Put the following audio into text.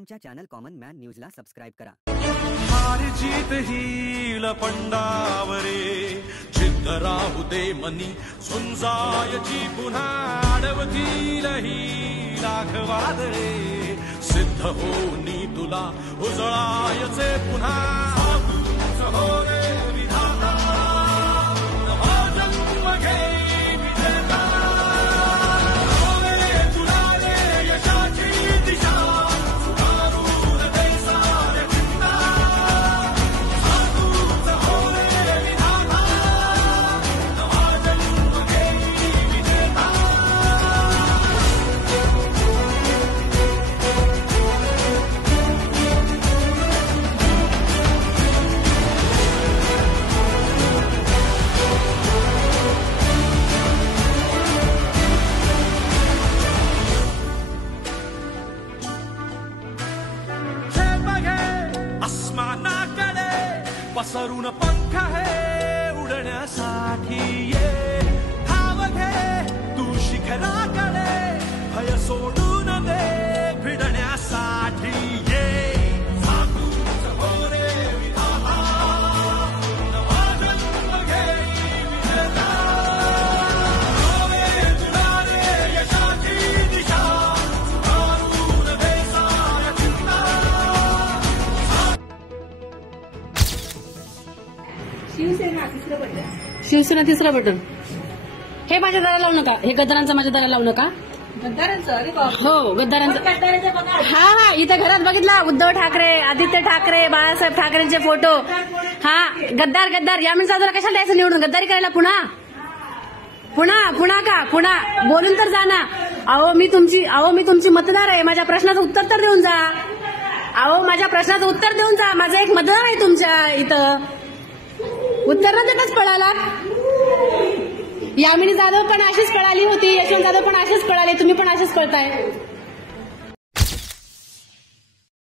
आमच्या channel common man न्यूजला subscribe करा. हार जीत हील पंडावरे जिद्द राहू दे मनी झुंजायची पुन्हा अडवतील ही लाख वादळे सिद्ध होनी तुला उजळायचे पुन्हा हो रे विधाता नवा जन्म घे विजेता हो रे तुला रे यशाची दिशा सुधारून दे सारे चिंता साधूच हो रे विधाता नवा जन्म घे विजेता. आसमानाकडे पसरून पंख है उडण्यासाठी ये धाव घे तू शिखराकडे भय सोडून दे भिडण्यासाठी ये साधूच हो रे विधाता नवा जन्म घे विजेता हो रे तुला रे यशाची दिशा सुधारून दे साऱ्या चिंता. शिवसेना तिसरं बटन. हे माझ्या दाराला लावू नका. हे गद्दारांचं माझ्या दाराला लावू नका. हो गद्दारांचं. हा इथं घरात बघितला उद्धव ठाकरे, आदित्य ठाकरे, बाळासाहेब ठाकरेंचे फोटो. हा गद्दार यामिनी जाधवला कशाला द्यायचं निवडून? गद्दारी करायला पुन्हा बोलून तर जा ना. अहो मी तुमची मतदार आहे. माझ्या प्रश्नाचं उत्तर तर देऊन जा. माझ्या प्रश्नाचं उत्तर देऊन जा. माझं एक मतदार आहे तुमच्या इथं. उत्तर न देताच पळाला. यामिनी जाधव पण अशीच पळाली होती. यशवंत जाधव पण अशीच पळाले. तुम्ही पण अशीच पळताय.